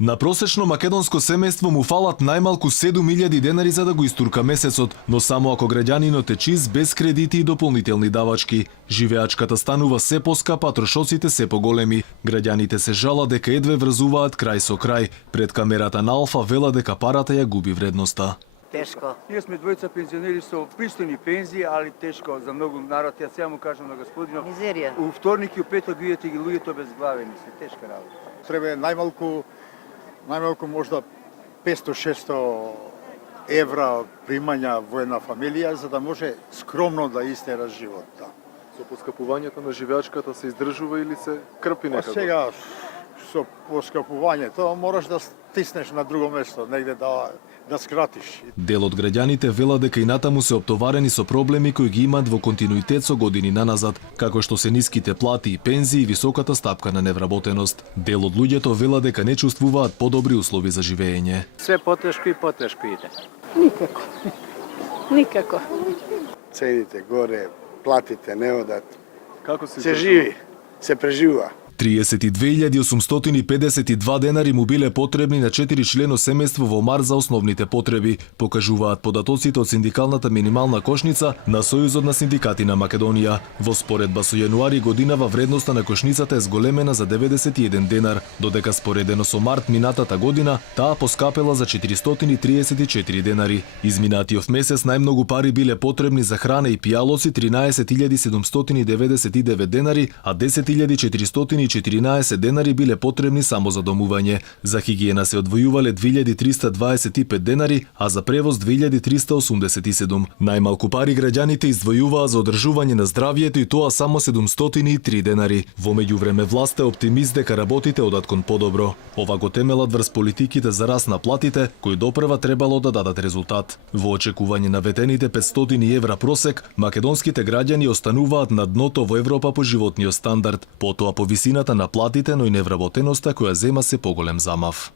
На просечно македонско семејство му фалат најмалку 7.000 денари за да го истурка месецот, но само ако граѓанинот е чист, без кредити и дополнителни давачки. Живеачката станува се поскапа, трошоците се поголеми. Граѓаните се жалат дека едве врзуваат крај со крај. Пред камерата на Алфа вела дека парата ја губи вредноста. Тешко. Ние сме двојца пензионери со пристојни пензии, али тешко за многу народ. Јас сега му кажам на господинот. Мизерија. У вторник и у петок видите ги луѓето безглавени се, тешка работа. Треба најмалку можда 500-600 евра примања во една фамилија за да може скромно да истера животта. Со поскапувањето на живеачката се издржува или се крпи некако? Сега со поскапувањето мораш да стиснеш на друго место, негде да скратиш. Дел од граѓаните вела дека и натаму се оптоварени со проблеми кои ги имаат во континуитет со години наназад, како што се ниските плати и пензии и високата стапка на невработеност. Дел од луѓето вела дека не чувствуваат подобри услови за живење. Све потешко и потешко иде. Никако. Цените горе, платите не одат. Како се Живи, се преживува. 32.852 денари му биле потребни на 4-члено семејство во март за основните потреби, покажуваат податоците од синдикалната минимална кошница на Сојузот на синдикати на Македонија. Во споредба со јануари годинава вредноста на кошницата е зголемена за 91 денар, додека споредено со март минатата година таа поскапела за 434 денари. Изминатиот месец најмногу пари биле потребни за храна и пијалоци 13.799 денари, а 10.414 денари биле потребни само за домување. За хигиена се одвојувале 2.325 денари, а за превоз 2.387. Најмалку пари граѓаните издвојуваа за одржување на здравјето и тоа само 703 денари. Во меѓувреме власта е оптимист дека работите одат кон подобро. Ова го темелат врз политиките за раст на платите, кои допрва требало да дадат резултат. Во очекување на ветените 500 евра просек, македонските граѓани остануваат на дното во Европа по животниот стандард, потоа по висината на платите, но и невработеноста која зема се поголем замав.